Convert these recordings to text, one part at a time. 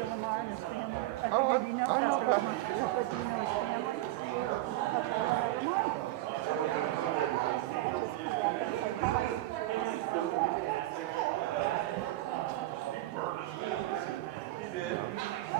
Pastor Lamar and his family? Oh, Do you know I know Pastor Lamar? Pastor, yeah. But do you know his family? Okay, well, remind him.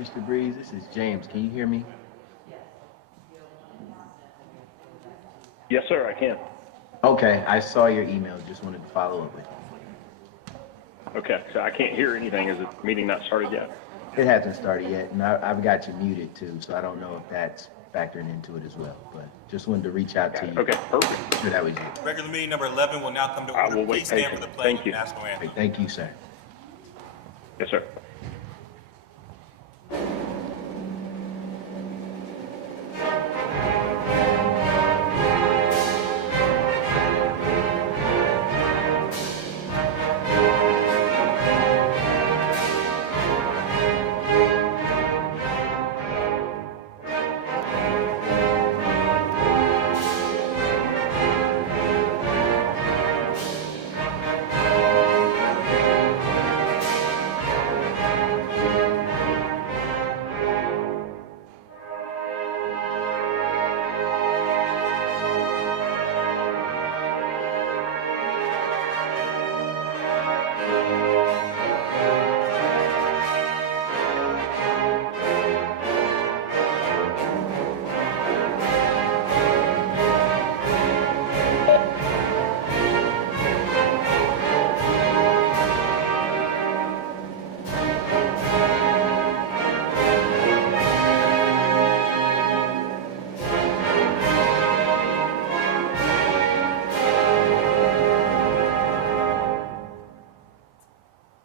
Mr. Breeze, this is James. Can you hear me? Yes, sir, I can. Okay, I saw your email. Just wanted to follow up with you. Okay, so I can't hear anything. Is the meeting not started yet? It hasn't started yet, and I've got you muted too, so I don't know if that's factoring into it as well. But just wanted to reach out to you. Okay, perfect. Sure that was you. Regular meeting number 11 will now come to I order. will wait Please stand for the patiently. pledge Thank of you. the national anthem. Great. Thank you, sir. Yes, sir.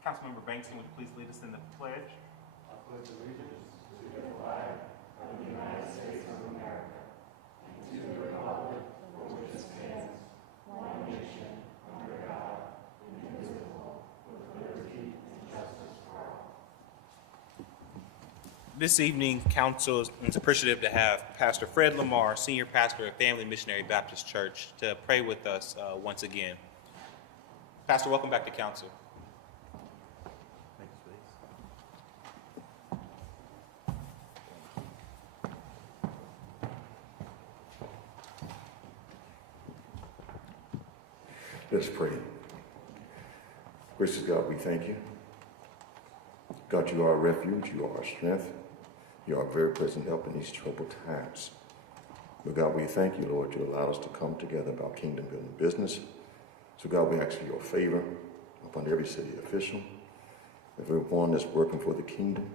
Councilmember Bankston, would you please lead us in the pledge? This evening, council is appreciative to have Pastor Fred Lamar, Senior Pastor of Family Missionary Baptist Church, to pray with us once again. Pastor, welcome back to council. Let's pray. Gracious God, we thank you. God, you are our refuge, you are our strength, you are a very present help in these troubled times. But God, we thank you, Lord, you allowed us to come together about kingdom building business. So God, we ask for your favor upon every city official, everyone that's working for the kingdom,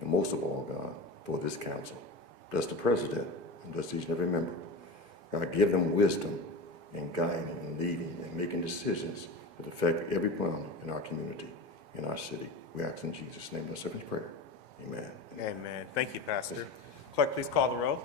and most of all, God, for this council. Bless the president and bless each and every member. God, give them wisdom in guiding and leading and making decisions that affect everyone in our community, in our city. We ask in Jesus' name. Let's serve his prayer. Amen. Amen. Thank you, Pastor. Clerk, please call the roll.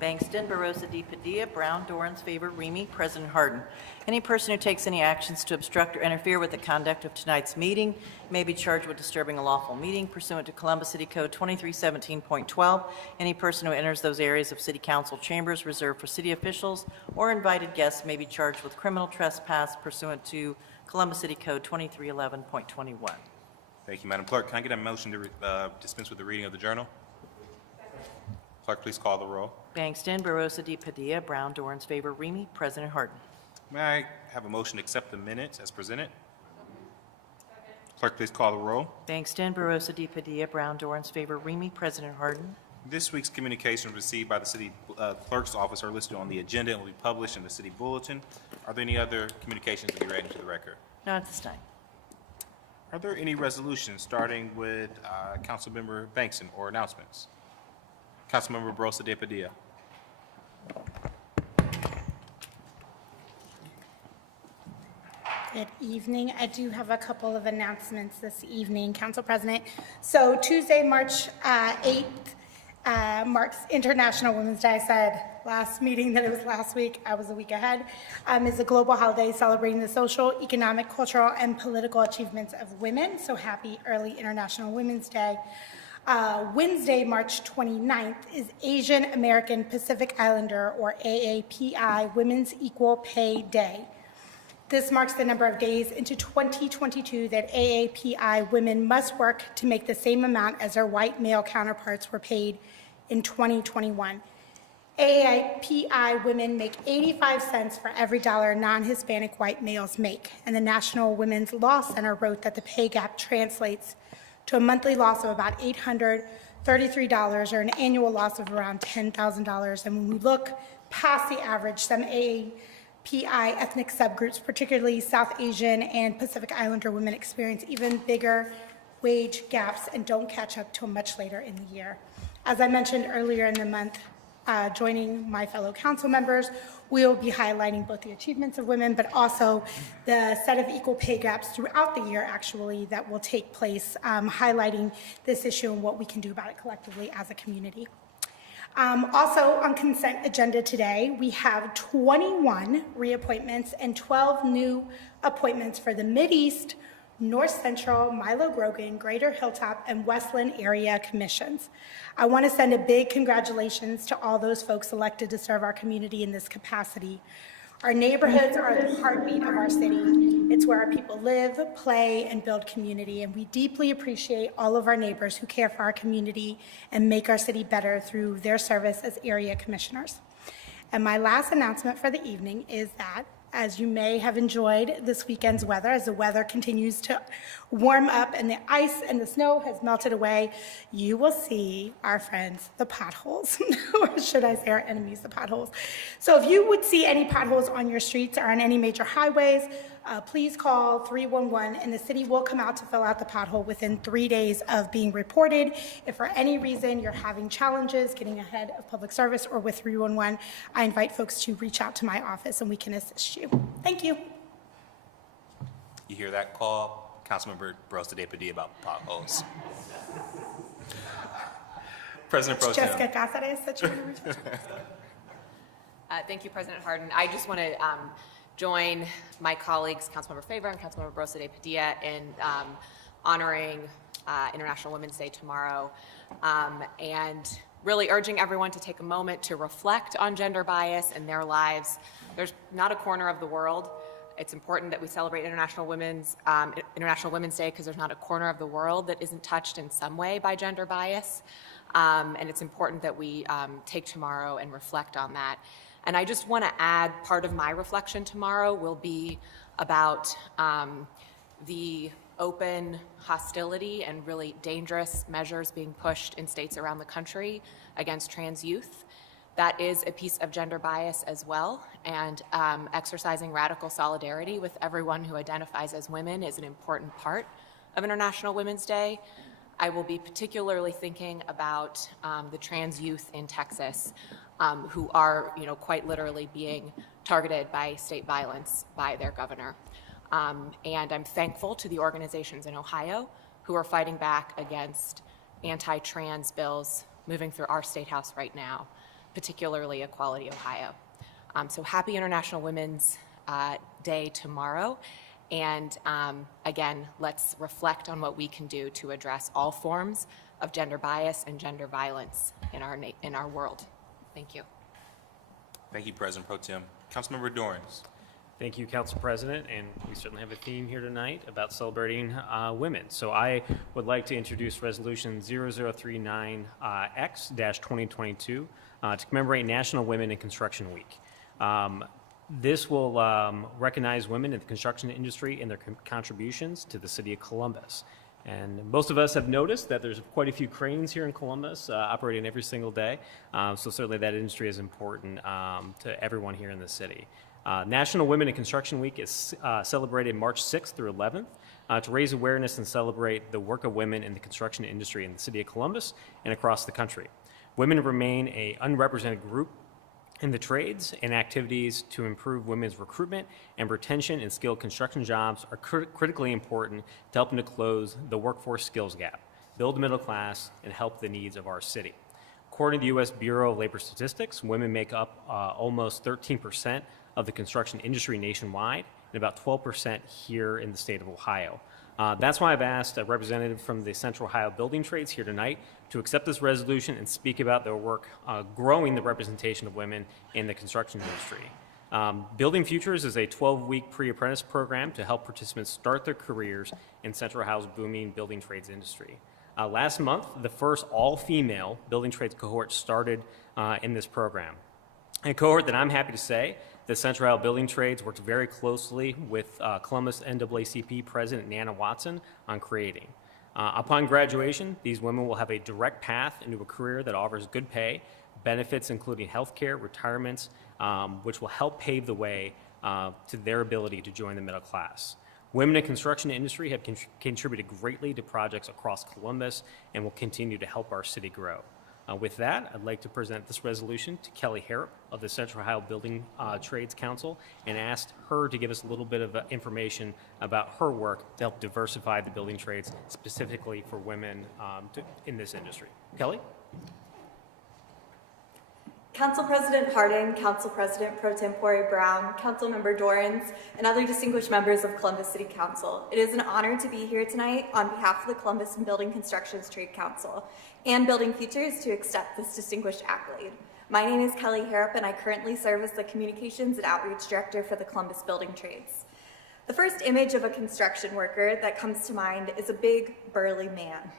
Bangston, Barosa de Padilla, Brown, Dorans, Favor, Remy, President Harden. Any person who takes any actions to obstruct or interfere with the conduct of tonight's meeting may be charged with disturbing a lawful meeting pursuant to Columbus City Code 2317.12. Any person who enters those areas of city council chambers reserved for city officials or invited guests may be charged with criminal trespass pursuant to Columbus City Code 2311.21. Thank you, Madam Clerk. Can I get a motion to dispense with the reading of the journal? Clerk, please call the roll. Bangston, Barosa de Padilla, Brown, Dorans, Favor, Remy, President Harden. May I have a motion to accept the minutes as presented? Clerk, please call the roll. Bangston, Barosa de Padilla, Brown, Dorans, Favor, Remy, President Harden. This week's communications received by the city clerk's office are listed on the agenda and will be published in the city bulletin. Are there any other communications to be read into the record? Not at this time. Are there any resolutions, starting with Councilmember Bankson, or announcements? Councilmember Barosa de Padilla. Good evening. I do have a couple of announcements this evening, Council President. So Tuesday, March 8th, marks International Women's Day. I said last meeting that it was last week. I was a week ahead. Is a global holiday celebrating the social, economic, cultural, and political achievements of women. So happy early International Women's Day. Wednesday, March 29th, is Asian American Pacific Islander, or AAPI, Women's Equal Pay Day. This marks the number of days into 2022 that AAPI women must work to make the same amount as their white male counterparts were paid in 2021. AAPI women make 85 cents for every dollar non-Hispanic white males make, and the National Women's Law Center wrote that the pay gap translates to a monthly loss of about $833 or an annual loss of around $10,000. And when we look past the average, some AAPI ethnic subgroups, particularly South Asian and Pacific Islander women, experience even bigger wage gaps and don't catch up till much later in the year. As I mentioned earlier in the month, joining my fellow council members, we will be highlighting both the achievements of women, but also the set of equal pay gaps throughout the year, actually, that will take place, highlighting this issue and what we can do about it collectively as a community. Also on consent agenda today, we have 21 reappointments and 12 new appointments for the Mideast, North Central, Milo Grogan, Greater Hilltop, and Westland area commissions. I want to send a big congratulations to all those folks elected to serve our community in this capacity. Our neighborhoods are the heartbeat of our city. It's where our people live, play, and build community, and we deeply appreciate all of our neighbors who care for our community and make our city better through their service as area commissioners. And my last announcement for the evening is that, as you may have enjoyed this weekend's weather, as the weather continues to warm up and the ice and the snow has melted away, you will see our friends, the potholes, or should I say our enemies, the potholes. So if you would see any potholes on your streets or on any major highways, please call 311 and the city will come out to fill out the pothole within 3 days of being reported. If for any reason you're having challenges getting ahead of public service or with 311, I invite folks to reach out to my office and we can assist you. Thank you. You hear that call? Councilmember Barosa de Padilla about potholes. President Pro Tem. Jessica Cáceres, that you're going to reach out to. Thank you, President Harden. I just want to join my colleagues, Councilmember Favor and Councilmember Barosa de Padilla, in honoring International Women's Day tomorrow, and really urging everyone to take a moment to reflect on gender bias in their lives. There's not a corner of the world. It's important that we celebrate International Women's Day because there's not a corner of the world that isn't touched in some way by gender bias. And it's important that we take tomorrow and reflect on that. And I just want to add, part of my reflection tomorrow will be about the open hostility and really dangerous measures being pushed in states around the country against trans youth. That is a piece of gender bias as well, and exercising radical solidarity with everyone who identifies as women is an important part of International Women's Day. I will be particularly thinking about the trans youth in Texas who are, quite literally being targeted by state violence by their governor. And I'm thankful to the organizations in Ohio who are fighting back against anti-trans bills moving through our state house right now, particularly Equality Ohio. So happy International Women's Day tomorrow. And again, let's reflect on what we can do to address all forms of gender bias and gender violence in our world. Thank you. Thank you, President Pro Tem. Councilmember Dorans. Thank you, Council President, and we certainly have a theme here tonight about celebrating women. So I would like to introduce Resolution 0039X-2022 to commemorate National Women in Construction Week. This will recognize women in the construction industry and their contributions to the city of Columbus. And most of us have noticed that there's quite a few cranes here in Columbus operating every single day. So certainly that industry is important to everyone here in the city. National Women in Construction Week is celebrated March 6th through 11th to raise awareness and celebrate the work of women in the construction industry in the city of Columbus and across the country. Women remain an unrepresented group in the trades, and activities to improve women's recruitment and retention in skilled construction jobs are critically important to helping to close the workforce skills gap, build the middle class, and help the needs of our city. According to the U.S. Bureau of Labor Statistics, women make up almost 13% of the construction industry nationwide and about 12% here in the state of Ohio. That's why I've asked a representative from the Central Ohio Building Trades here tonight to accept this resolution and speak about their work growing the representation of women in the construction industry. Building Futures is a 12-week pre-apprentice program to help participants start their careers in Central Ohio's booming building trades industry. Last month, the first all-female building trades cohort started in this program. A cohort that I'm happy to say that Central Ohio Building Trades worked very closely with Columbus NAACP President Nana Watson on creating. Upon graduation, these women will have a direct path into a career that offers good pay, benefits including health care, retirements, which will help pave the way to their ability to join the middle class. Women in construction industry have contributed greatly to projects across Columbus and will continue to help our city grow. With that, I'd like to present this resolution to Kelly Harrop of the Central Ohio Building Trades Council and ask her to give us a little bit of information about her work to help diversify the building trades, specifically for women in this industry. Kelly? Council President Harding, Council President Pro Tempore Brown, Council Member Dorans, and other distinguished members of Columbus City Council. It is an honor to be here tonight on behalf of the Columbus and Building Constructions Trade Council and Building Futures to accept this distinguished accolade. My name is Kelly Harrop, and I currently serve as the Communications and Outreach Director for the Columbus Building Trades. The first image of a construction worker that comes to mind is a big, burly man.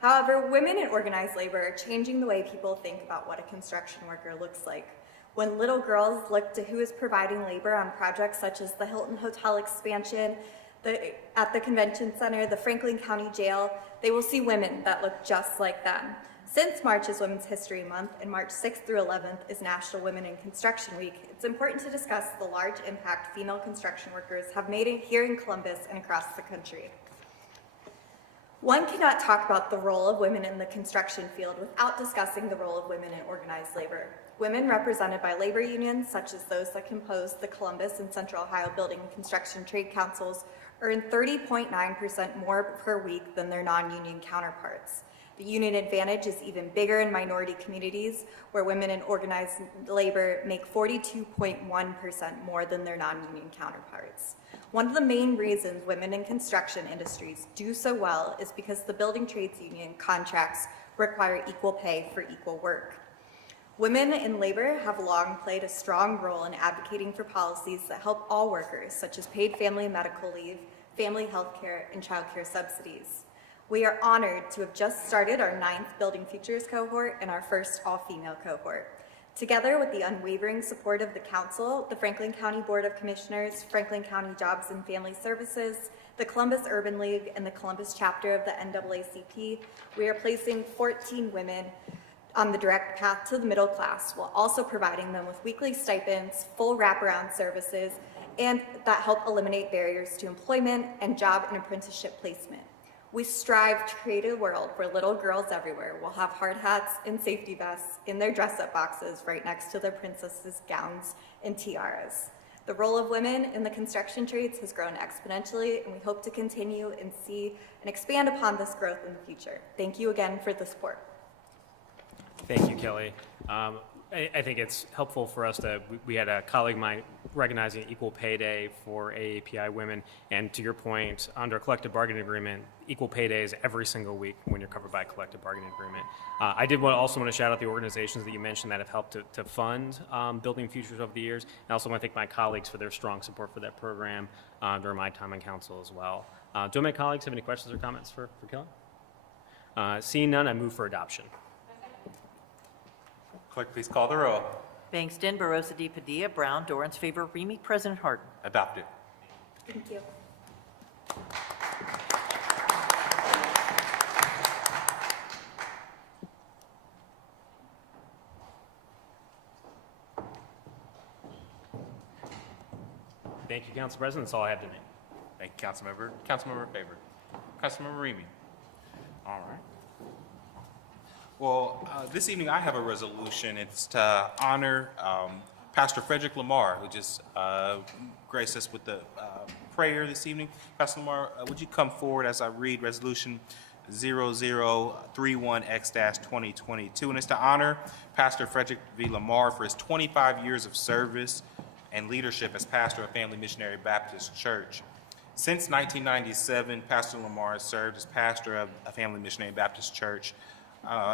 However, women in organized labor are changing the way people think about what a construction worker looks like. When little girls look to who is providing labor on projects such as the Hilton Hotel expansion, at the Convention Center, the Franklin County Jail, they will see women that look just like them. Since March is Women's History Month and March 6th through 11th is National Women in Construction Week, it's important to discuss the large impact female construction workers have made here in Columbus and across the country. One cannot talk about the role of women in the construction field without discussing the role of women in organized labor. Women represented by labor unions, such as those that compose the Columbus and Central Ohio Building and Construction Trade Councils, earn 30.9% more per week than their non-union counterparts. The union advantage is even bigger in minority communities, where women in organized labor make 42.1% more than their non-union counterparts. One of the main reasons women in construction industries do so well is because the building trades union contracts require equal pay for equal work. Women in labor have long played a strong role in advocating for policies that help all workers, such as paid family and medical leave, family health care, and child care subsidies. We are honored to have just started our 9th Building Futures cohort and our first all-female cohort. Together with the unwavering support of the Council, the Franklin County Board of Commissioners, Franklin County Jobs and Family Services, the Columbus Urban League, and the Columbus chapter of the NAACP, we are placing 14 women on the direct path to the middle class, while also providing them with weekly stipends, full wraparound services, and that help eliminate barriers to employment and job and apprenticeship placement. We strive to create a world where little girls everywhere will have hard hats and safety vests in their dress-up boxes right next to their princesses' gowns and tiaras. The role of women in the construction trades has grown exponentially, and we hope to continue and see and expand upon this growth in the future. Thank you again for the support. Thank you, Kelly. I think it's helpful for us to, we had a colleague of mine recognizing Equal Pay Day for AAPI women, and to your point, under a collective bargaining agreement, equal pay day is every single week when you're covered by a collective bargaining agreement. I did also want to shout out the organizations that you mentioned that have helped to fund Building Futures over the years. I also want to thank my colleagues for their strong support for that program during my time on council as well. Do my colleagues have any questions or comments for Kelly? Seeing none, I move for adoption. Clerk, please call the row. Bangston, Barosa de Padilla, Brown, Dorans, favor, Remy, President Harden. Adopted. Thank you. Thank you, Council President. That's all I have tonight. Thank you, Councilmember. Councilmember Favor. Councilmember Remy. All right. Well, this evening I have a resolution. It's to honor Pastor Frederick Lamar, who just graced us with the prayer this evening. Pastor Lamar, would you come forward as I read Resolution 0031X-2022? And it's to honor Pastor Frederick V. Lamar for his 25 years of service and leadership as pastor of Family Missionary Baptist Church. Since 1997, Pastor Lamar has served as pastor of a Family Missionary Baptist Church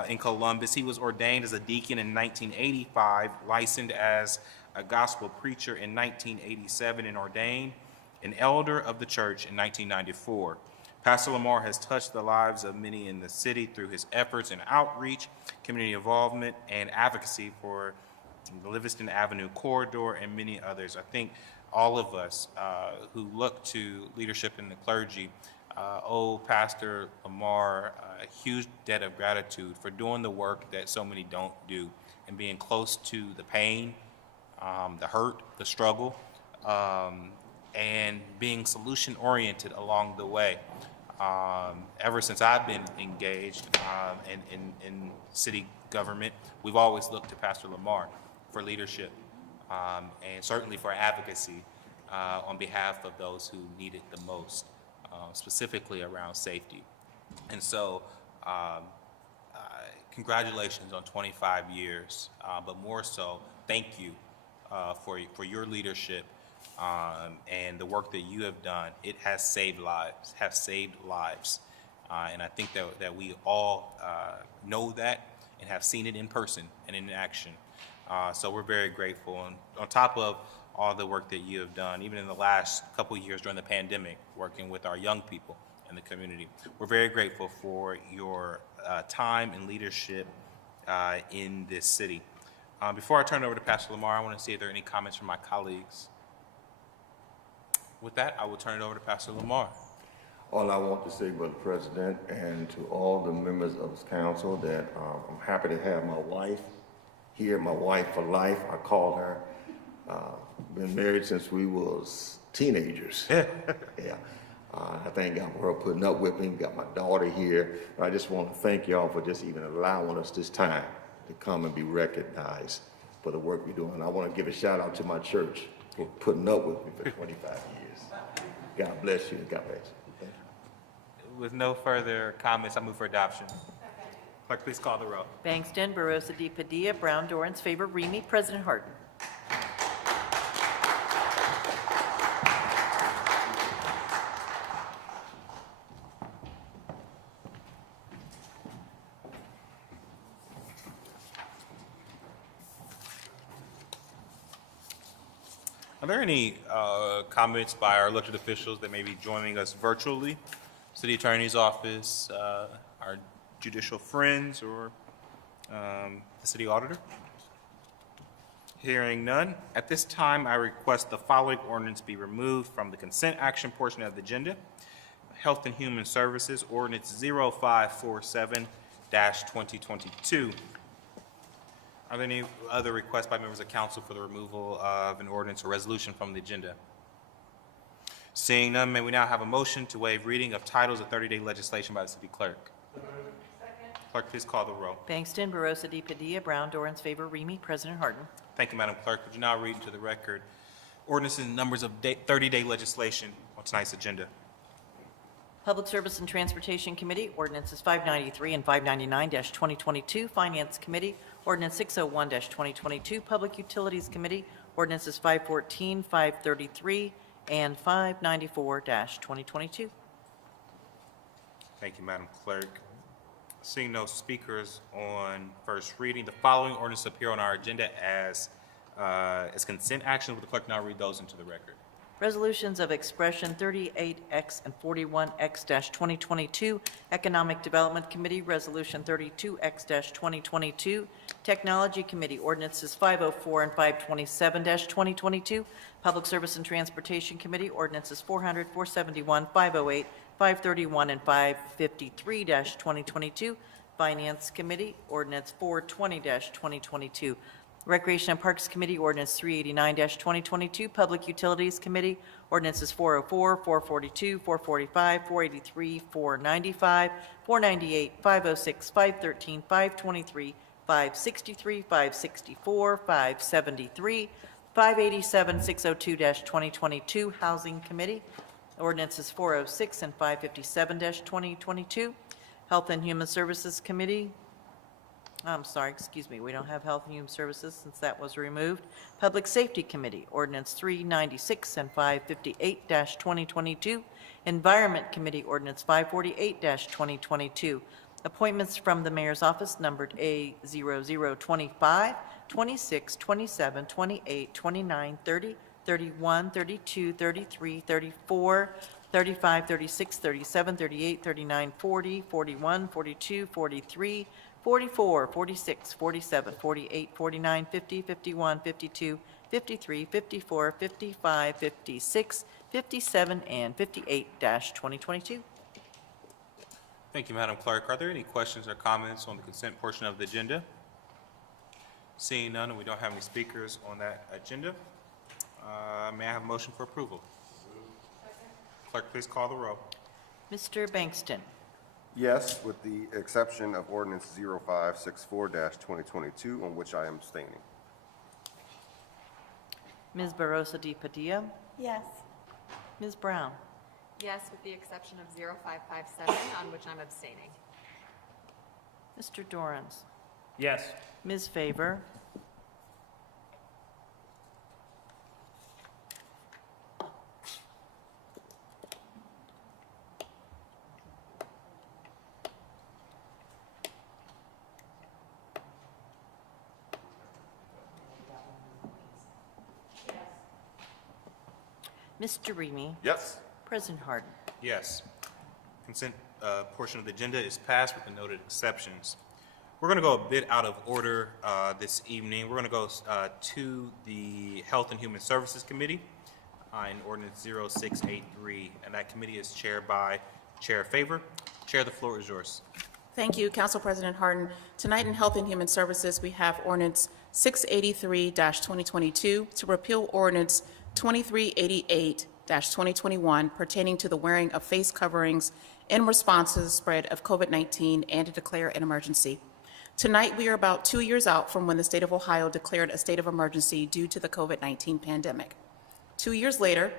in Columbus. He was ordained as a deacon in 1985, licensed as a gospel preacher in 1987, and ordained an elder of the church in 1994. Pastor Lamar has touched the lives of many in the city through his efforts in outreach, community involvement, and advocacy for the Livingston Avenue corridor and many others. I think all of us who look to leadership in the clergy owe Pastor Lamar a huge debt of gratitude for doing the work that so many don't do, and being close to the pain, the hurt, the struggle, and being solution-oriented along the way. Ever since I've been engaged in city government, we've always looked to Pastor Lamar for leadership and certainly for advocacy on behalf of those who need it the most. Specifically around safety. And so congratulations on 25 years, but more so, thank you for your leadership and the work that you have done. It has saved lives, and I think that we all know that and have seen it in person and in action. So we're very grateful. And on top of all the work that you have done, even in the last couple of years during the pandemic, working with our young people in the community. We're very grateful for your time and leadership in this city. Before I turn it over to Pastor Lamar, I want to see if there are any comments from my colleagues. With that, I will turn it over to Pastor Lamar. All I want to say, Brother President, and to all the members of this council, that I'm happy to have my wife here, my wife for life, I call her. Been married since we was teenagers. Yeah. I thank God for her putting up with me. Got my daughter here. I just want to thank y'all for just even allowing us this time to come and be recognized for the work we're doing. I want to give a shout out to my church for putting up with me for 25 years. God bless you. God bless you. Thank you. With no further comments, I move for adoption. Clerk, please call the row. Bangston, Barosa de Padilla, Brown, Dorans, favor, Remy. President Harden. Are there any comments by our elected officials that may be joining us virtually? City Attorney's Office, our judicial friends, or the City Auditor? Hearing none. At this time, I request the following ordinance be removed from the consent action portion of the agenda. Health and Human Services Ordinance 0547-2022. Are there any other requests by members of council for the removal of an ordinance or resolution from the agenda? Seeing none, may we now have a motion to waive reading of titles of 30-day legislation by the city clerk? Clerk, please call the roll. Bangston, Barosa de Padilla, Brown, Dorans, favor, Remy. President Harden. Thank you, Madam Clerk. Would you now read into the record ordinances and numbers of 30-day legislation on tonight's agenda? Public Service and Transportation Committee, ordinances 593 and 599-2022. Finance Committee, ordinance 601-2022. Public Utilities Committee, ordinances 514, 533, and 594-2022. Thank you, Madam Clerk. Seeing no speakers on first reading, the following ordinances appear on our agenda as consent action. Will the clerk now read those into the record? Resolutions of expression 38X and 41X-2022, Economic Development Committee, Resolution 32X-2022, Technology Committee, ordinances 504 and 527-2022, Public Service and Transportation Committee, ordinances 400, 471, 508, 531, and 553-2022, Finance Committee, ordinance 420-2022, Recreation and Parks Committee, ordinance 389-2022. Public Utilities Committee, ordinances 404, 442, 445, 483, 495, 498, 506, 513, 523, 563, 564, 573, 587, 602-2022. Housing Committee, ordinances 406 and 557-2022. Health and Human Services Committee, we don't have Health and Human Services since that was removed. Public Safety Committee, ordinance 396 and 558-2022. Environment Committee, ordinance 548-2022. Appointments from the Mayor's Office numbered A0025, 26, 27, 28, 29, 30, 31, 32, 33, 34, 35, 36, 37, 38, 39, 40, 41, 42, 43, 44, 46, 47, 48, 49, 50, 51, 52, 53, 54, 55, 56, 57, and 58-2022. Thank you, Madam Clerk. Are there any questions or comments on the consent portion of the agenda? Seeing none, and we don't have any speakers on that agenda, may I have a motion for approval? Clerk, please call the roll. Mr. Bangston. Yes, with the exception of ordinance 0564-2022, on which I am abstaining. Ms. Barosa de Padilla. Yes. Ms. Brown. Yes, with the exception of 0557, on which I'm abstaining. Mr. Dorans. Yes. Ms. Favor. Mr. Remy. Yes. President Harden. Yes. Consent portion of the agenda is passed with the noted exceptions. We're going to go a bit out of order this evening. We're going to go to the Health and Human Services Committee in Ordinance 0683, and that committee is chaired by Chair Favor. Chair, the floor is yours. Thank you, Council President Harden. Tonight in Health and Human Services, we have Ordinance 683-2022 to repeal Ordinance 2388-2021 pertaining to the wearing of face coverings in response to the spread of COVID-19 and to declare an emergency. Tonight, we are about 2 years out from when the state of Ohio declared a state of emergency due to the COVID-19 pandemic. 2 years later,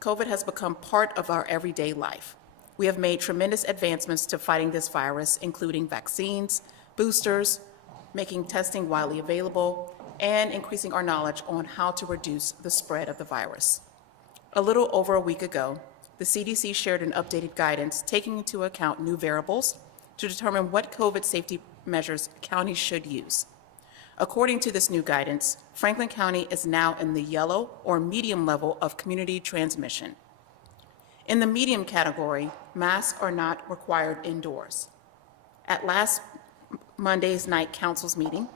COVID has become part of our everyday life. We have made tremendous advancements to fighting this virus, including vaccines, boosters, making testing widely available, and increasing our knowledge on how to reduce the spread of the virus. A little over a week ago, the CDC shared an updated guidance taking into account new variables to determine what COVID safety measures counties should use. According to this new guidance, Franklin County is now in the yellow or medium level of community transmission. In the medium category, masks are not required indoors. At last Monday's night council's meeting,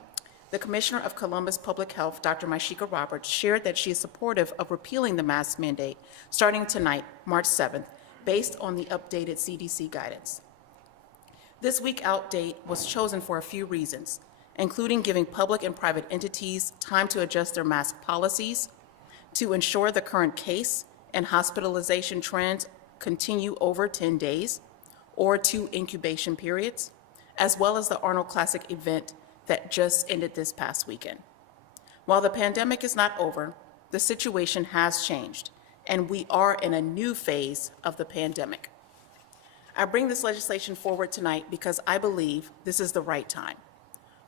the Commissioner of Columbus Public Health, Dr. Myshika Roberts, shared that she is supportive of repealing the mask mandate starting tonight, March 7th, based on the updated CDC guidance. This week out date was chosen for a few reasons, including giving public and private entities time to adjust their mask policies, to ensure the current case and hospitalization trends continue over 10 days or 2 incubation periods, as well as the Arnold Classic event that just ended this past weekend. While the pandemic is not over, the situation has changed, and we are in a new phase of the pandemic. I bring this legislation forward tonight because I believe this is the right time.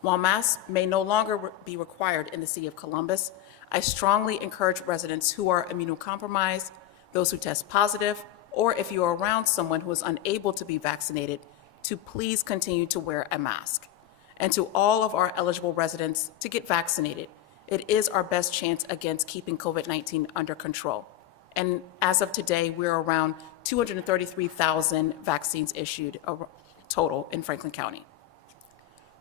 While masks may no longer be required in the city of Columbus, I strongly encourage residents who are immunocompromised, those who test positive, or if you are around someone who is unable to be vaccinated, to please continue to wear a mask. And to all of our eligible residents to get vaccinated. It is our best chance against keeping COVID-19 under control. And as of today, we're around 233,000 vaccines issued total in Franklin County.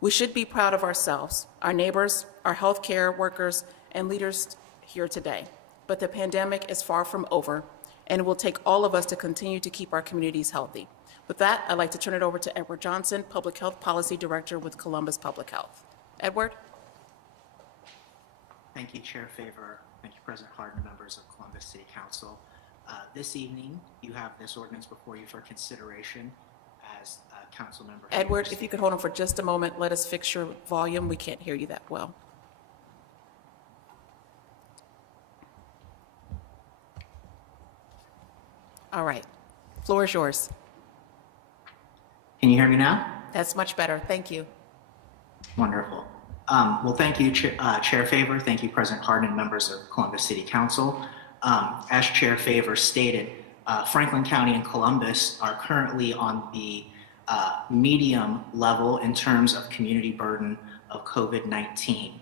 We should be proud of ourselves, our neighbors, our healthcare workers, and leaders here today. But the pandemic is far from over, and it will take all of us to continue to keep our communities healthy. With that, I'd like to turn it over to Edward Johnson, Public Health Policy Director with Columbus Public Health. Edward? Thank you, Chair Favor. Thank you, President Harden, members of Columbus City Council. This evening, you have this ordinance before you for consideration as Council Member. Edward, if you could hold on for just a moment, let us fix your volume. We can't hear you that well. All right, floor is yours. Can you hear me now? That's much better. Thank you. Wonderful. Well, thank you, Chair Favor. Thank you, President Harden and members of Columbus City Council. As Chair Favor stated, Franklin County and Columbus are currently on the medium level in terms of community burden of COVID-19.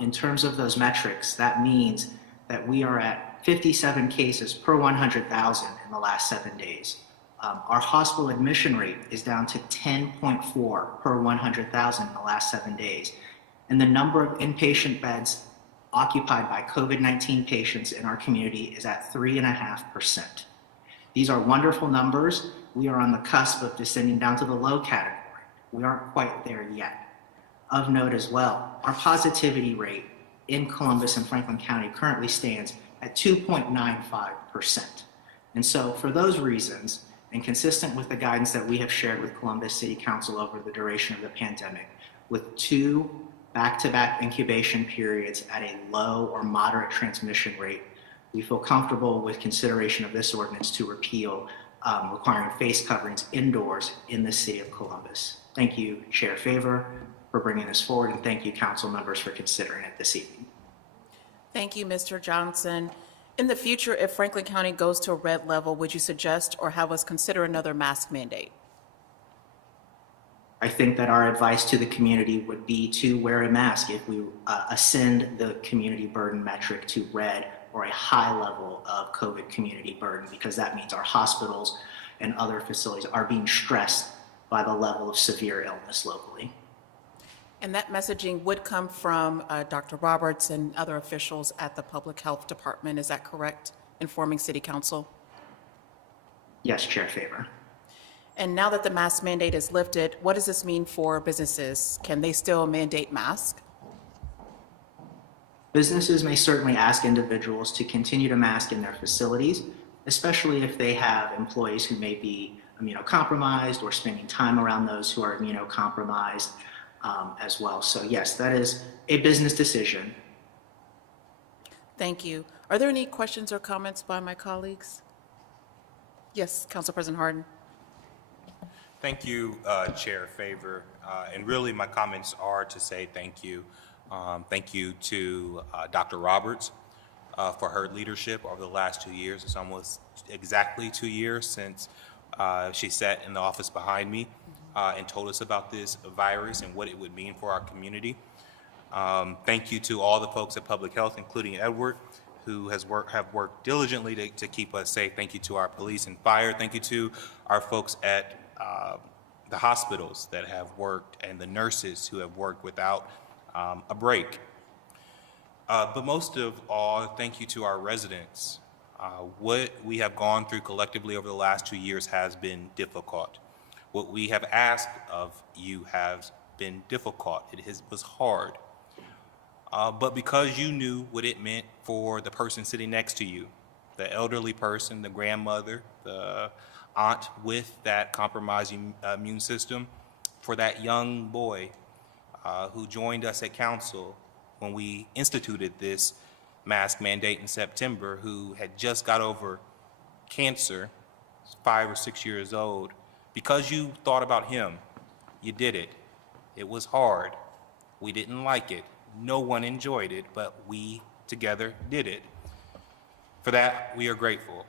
In terms of those metrics, that means that we are at 57 cases per 100,000 in the last 7 days. Our hospital admission rate is down to 10.4 per 100,000 in the last 7 days. And the number of inpatient beds occupied by COVID-19 patients in our community is at 3.5%. These are wonderful numbers. We are on the cusp of descending down to the low category. We aren't quite there yet. Of note as well, our positivity rate in Columbus and Franklin County currently stands at 2.95%. And so for those reasons, and consistent with the guidance that we have shared with Columbus City Council over the duration of the pandemic, with 2 back-to-back incubation periods at a low or moderate transmission rate, we feel comfortable with consideration of this ordinance to repeal requiring face coverings indoors in the city of Columbus. Thank you, Chair Favor, for bringing this forward, and thank you, council members, for considering it this evening. Thank you, Mr. Johnson. In the future, if Franklin County goes to a red level, would you suggest or have us consider another mask mandate? I think that our advice to the community would be to wear a mask if we ascend the community burden metric to red or a high level of COVID community burden, because that means our hospitals and other facilities are being stressed by the level of severe illness locally. And that messaging would come from Dr. Roberts and other officials at the Public Health Department. Is that correct? Informing City Council? Yes, Chair Favor. And now that the mask mandate is lifted, what does this mean for businesses? Can they still mandate masks? Businesses may certainly ask individuals to continue to mask in their facilities, especially if they have employees who may be immunocompromised or spending time around those who are immunocompromised as well. So yes, that is a business decision. Thank you. Are there any questions or comments by my colleagues? Yes, Council President Harden. Thank you, Chair Favor. And really, my comments are to say thank you. Thank you to Dr. Roberts for her leadership over the last 2 years. It's almost exactly 2 years since she sat in the office behind me and told us about this virus and what it would mean for our community. Thank you to all the folks at Public Health, including Edward, who have worked diligently to keep us safe. Thank you to our police and fire. Thank you to our folks at the hospitals that have worked and the nurses who have worked without a break. But most of all, thank you to our residents. What we have gone through collectively over the last 2 years has been difficult. What we have asked of you has been difficult. It was hard. But because you knew what it meant for the person sitting next to you, the elderly person, the grandmother, the aunt with that compromised immune system, for that young boy who joined us at council when we instituted this mask mandate in September, who had just got over cancer, 5 or 6 years old, because you thought about him, you did it. It was hard. We didn't like it. No one enjoyed it, but we together did it. For that, we are grateful.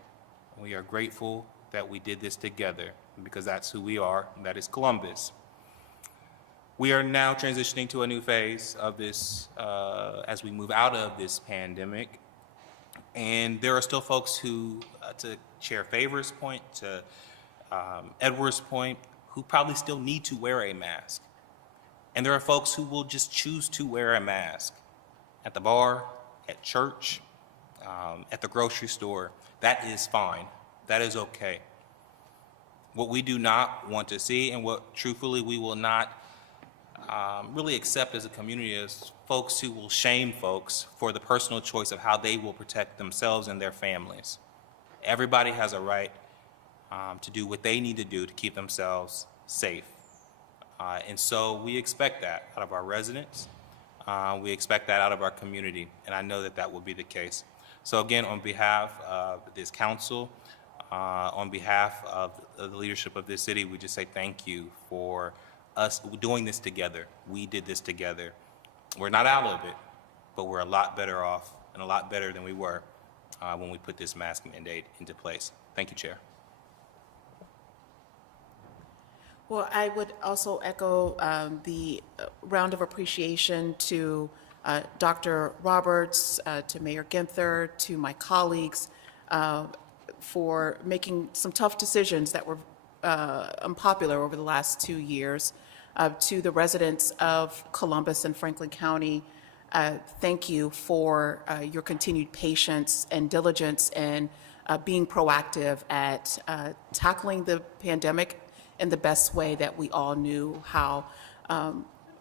We are grateful that we did this together, because that's who we are, and that is Columbus. We are now transitioning to a new phase of this as we move out of this pandemic. And there are still folks who, to Chair Favor's point, to Edward's point, who probably still need to wear a mask. And there are folks who will just choose to wear a mask at the bar, at church, at the grocery store. That is fine. That is okay. What we do not want to see, and what truthfully we will not really accept as a community, is folks who will shame folks for the personal choice of how they will protect themselves and their families. Everybody has a right to do what they need to do to keep themselves safe. And so we expect that out of our residents. We expect that out of our community, and I know that that will be the case. So again, on behalf of this council, on behalf of the leadership of this city, we just say thank you for us doing this together. We did this together. We're not out of it, but we're a lot better off and a lot better than we were when we put this mask mandate into place. Thank you, Chair. Well, I would also echo the round of appreciation to Dr. Roberts, to Mayor Ginther, to my colleagues for making some tough decisions that were unpopular over the last 2 years. To the residents of Columbus and Franklin County, thank you for your continued patience and diligence and being proactive at tackling the pandemic in the best way that we all knew how.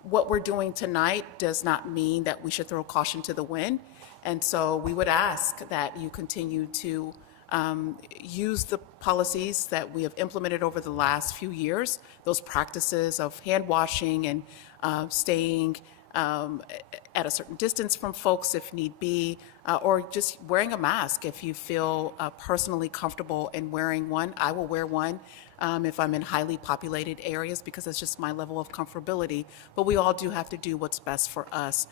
What we're doing tonight does not mean that we should throw caution to the wind. And so we would ask that you continue to use the policies that we have implemented over the last few years, those practices of hand washing and staying at a certain distance from folks if need be, or just wearing a mask if you feel personally comfortable in wearing one. I will wear one if I'm in highly populated areas because it's just my level of comfortability. But we all do have to do what's best for us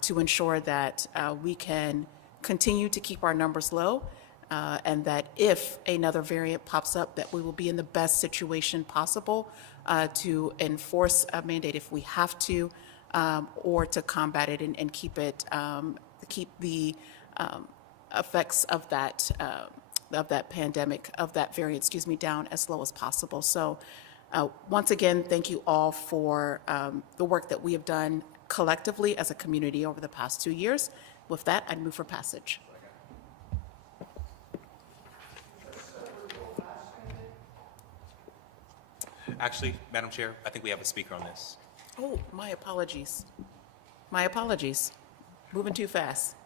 to ensure that we can continue to keep our numbers low, and that if another variant pops up, that we will be in the best situation possible to enforce a mandate if we have to, or to combat it and keep it, keep the effects of that pandemic, of that variant, down as low as possible. So once again, thank you all for the work that we have done collectively as a community over the past 2 years. With that, I'd move for passage. Actually, Madam Chair, I think we have a speaker on this. Oh, my apologies. My apologies. Moving too fast.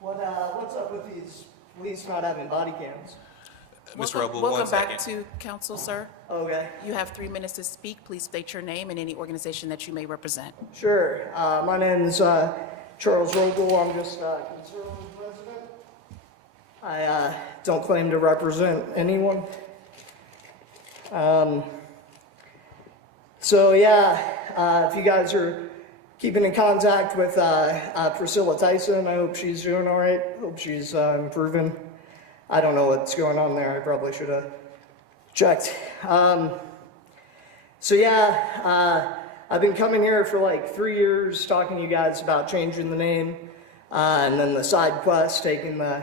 What's up with these police not having body cams. Mr. Roble, We'll one come back second. to council, sir. Okay. You have 3 minutes to speak. Please state your name and any organization that you may represent. Sure. My name is Charles Roble. I'm just conservative president. I don't claim to represent anyone. So yeah, if you guys are keeping in contact with Priscilla Tyson, I hope she's doing all right. Hope she's improving. I don't know what's going on there. I probably should have checked. So yeah, I've been coming here for like 3 years talking to you guys about changing the name and then the side quest, taking the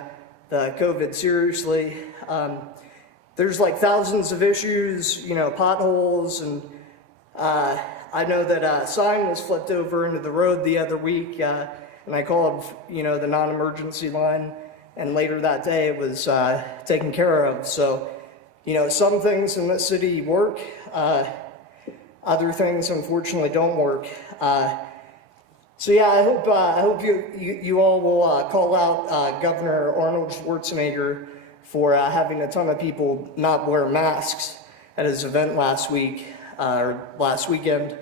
COVID seriously. There's like thousands of issues, you know, potholes, and I know that a sign was flipped over into the road the other week, and I called, you know, the non-emergency line, and later that day it was taken care of. So, you know, some things in this city work, other things unfortunately don't work. So yeah, I hope you all will call out Governor Arnold Schwarzenegger for having a ton of people not wear masks at his event last week or last weekend.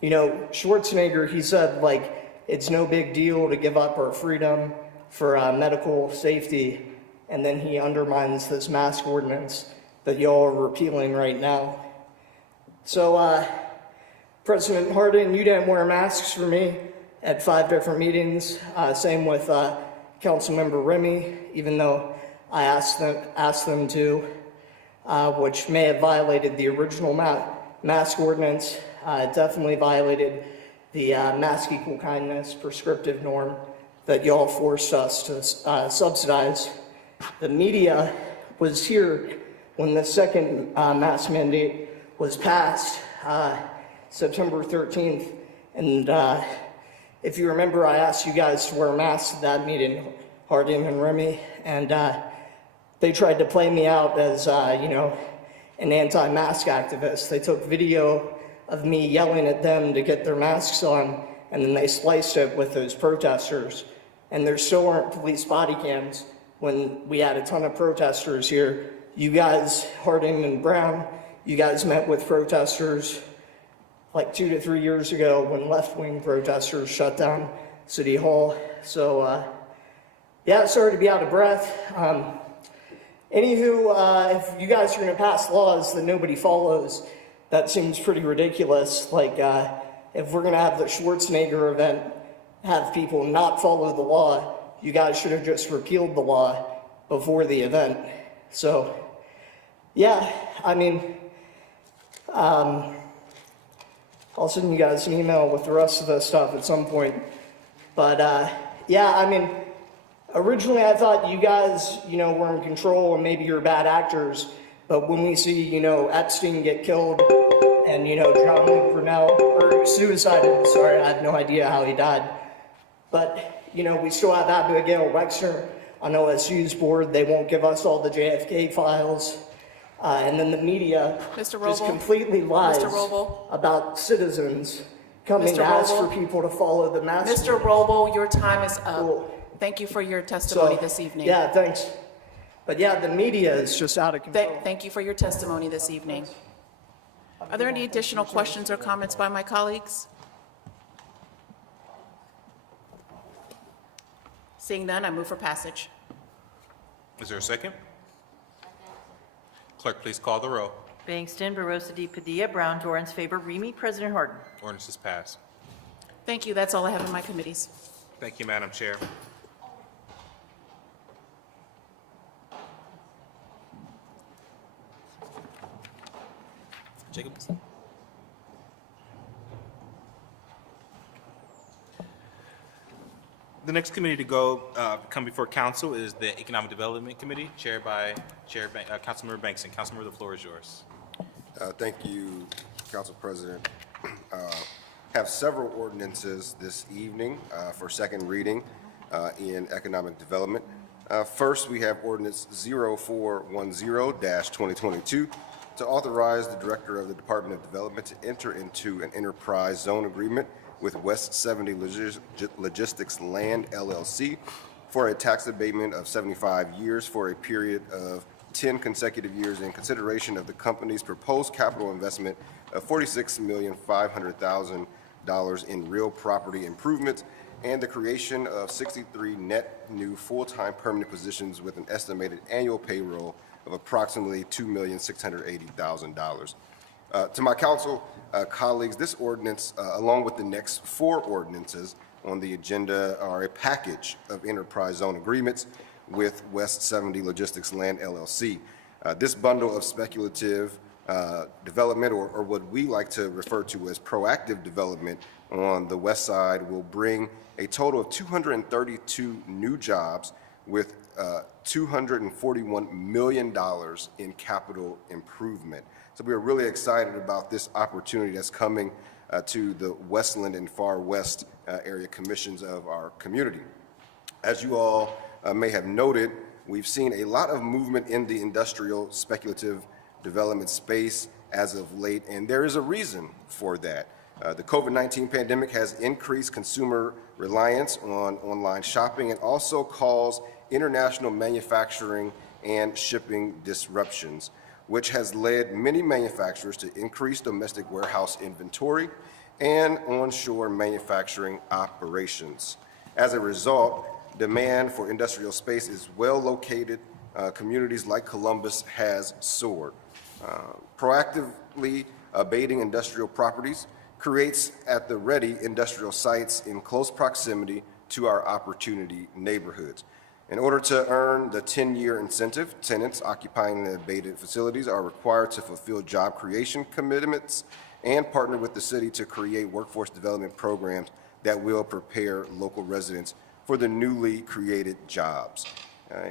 You know, Schwarzenegger, he said like it's no big deal to give up our freedom for medical safety, and then he undermines this mask ordinance that y'all are repealing right now. So, President Hardin, you didn't wear masks for me at 5 different meetings. Same with Councilmember Remy, even though I asked them to, which may have violated the original mask ordinance. It definitely violated the mask equal kindness prescriptive norm that y'all forced us to subsidize. The media was here when the second mask mandate was passed, September 13th. And if you remember, I asked you guys to wear masks at that meeting, Hardin and Remy, and they tried to play me out as, you know, an anti-mask activist. They took video of me yelling at them to get their masks on, and then they spliced it with those protesters. And there still weren't police body cams when we had a ton of protesters here. You guys, Hardin and Brown, you guys met with protesters like 2 to 3 years ago when left-wing protesters shut down City Hall. So, yeah, sorry to be out of breath. Anywho, if you guys are going to pass laws that nobody follows, that seems pretty ridiculous. Like, if we're going to have the Schwarzenegger event, have people not follow the law, you guys should have just repealed the law before the event. So, yeah, I mean, I'll send you guys an email with the rest of the stuff at some point. But, yeah, I mean, originally I thought you guys, you know, were in control and maybe you're bad actors. But when we see, you know, Epstein get killed and, you know, John Luke Brunel, or suicided, sorry, I have no idea how he died. But, you know, we still have Abigail Wexner on OSU's board. They won't give us all the JFK files. And then the media just completely lies about citizens coming to ask for people to follow the mask. Mr. Roble, your time is up. Cool. Thank you for your testimony this evening. Yeah, thanks. But yeah, the media is just out of control. Thank you for your testimony this evening. Are there any additional questions or comments by my colleagues? Seeing none, I move for passage. Is there a second? Clerk, please call the row. Bangston, Barosa de Padilla, Brown, Dorans, favor, Remy, President Harden. Ordinance is passed. Thank you. That's all I have in my committees. Thank you, Madam Chair. Jacobs. The next committee to come before council is the Economic Development Committee, chaired by Councilmember Bankson. Councilmember, the floor is yours. Thank you, Council President. Have several ordinances this evening for second reading in economic development. First, we have ordinance 0410-2022 to authorize the Director of the Department of Development to enter into an enterprise zone agreement with West 70 Logistics Land LLC for a tax abatement of 75 years for a period of 10 consecutive years in consideration of the company's proposed capital investment of $46,500,000 in real property improvements and the creation of 63 net new full-time permanent positions with an estimated annual payroll of approximately $2,680,000. To my council colleagues, this ordinance, along with the next 4 ordinances on the agenda, are a package of enterprise zone agreements with West 70 Logistics Land LLC. This bundle of speculative development, or what we like to refer to as proactive development on the west side, will bring a total of 232 new jobs with $241 million in capital improvement. So we are really excited about this opportunity that's coming to the Westland and Far West area commissions of our community. As you all may have noted, we've seen a lot of movement in the industrial speculative development space as of late, and there is a reason for that. The COVID-19 pandemic has increased consumer reliance on online shopping and also caused international manufacturing and shipping disruptions, which has led many manufacturers to increase domestic warehouse inventory and onshore manufacturing operations. As a result, demand for industrial space is well located. Communities like Columbus has soared. Proactively abating industrial properties creates at the ready industrial sites in close proximity to our opportunity neighborhoods. In order to earn the 10-year incentive, tenants occupying the abated facilities are required to fulfill job creation commitments and partner with the city to create workforce development programs that will prepare local residents for the newly created jobs.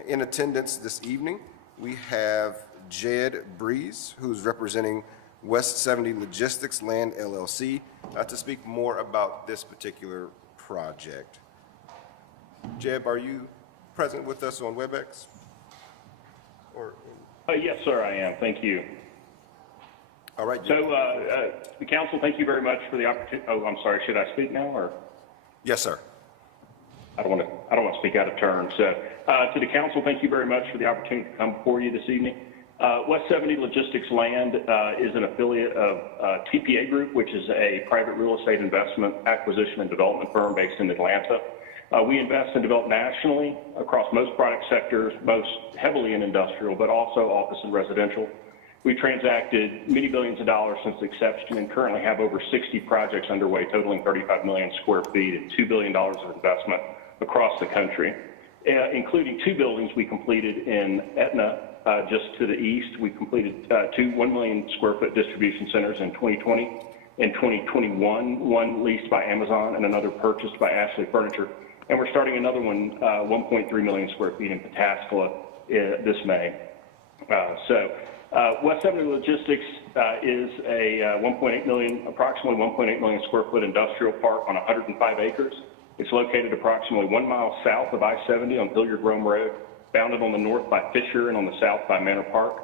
In attendance this evening, we have Jed Breeze, who's representing West 70 Logistics Land LLC, to speak more about this particular project. Jed, are you present with us on WebEx? Yes, sir, I am. Thank you. All right. So, the council, thank you very much for the opportunity. Oh, I'm sorry. Should I speak now, or? Yes, sir. I don't want to speak out of turn. So, to the council, thank you very much for the opportunity to come before you this evening. West 70 Logistics Land is an affiliate of TPA Group, which is a private real estate investment acquisition and development firm based in Atlanta. We invest and develop nationally across most product sectors, most heavily in industrial, but also office and residential. We've transacted many billions of dollars since inception and currently have over 60 projects underway totaling 35 million square feet and $2 billion of investment across the country, including 2 buildings we completed in Etna, just to the east. We completed 2 1 million square foot distribution centers in 2020. In 2021, one leased by Amazon and another purchased by Ashley Furniture. And we're starting another one, 1.3 million square feet in Pataskala this May. West 70 Logistics is a approximately 1.8 million square foot industrial park on 105 acres. It's located approximately 1 mile south of I-70 on Hilliard Rome Road, bounded on the north by Fisher and on the south by Manor Park.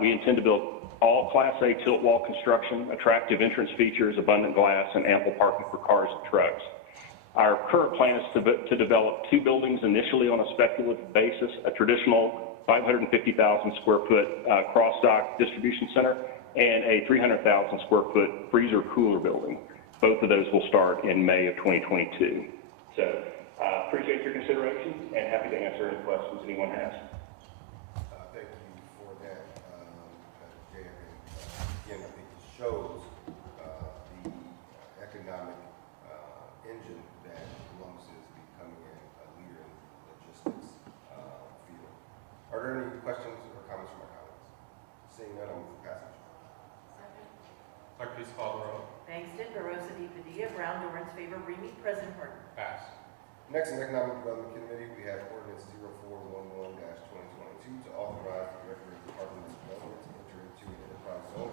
We intend to build all Class A tilt wall construction, attractive entrance features, abundant glass, and ample parking for cars and trucks. Our current plan is to develop 2 buildings initially on a speculative basis, a traditional 550,000 square foot cross-dock distribution center and a 300,000 square foot freezer cooler building. Both of those will start in May of 2022. So appreciate your consideration and happy to answer any questions anyone has. Thank you for that, Jay. Again, I think it shows the economic engine that Columbus is becoming a leader in the logistics field. Are there any questions or comments from my colleagues? Seeing none, I'll move to passage. Clerk, please call the roll. Bangston, Barosa de Padilla, Brown, Dorans, favor, Remy, President Harden. Pass. Next, in Economic Development Committee, we have ordinance 0411-2022 to authorize the Director of Department of Development to enter into an enterprise zone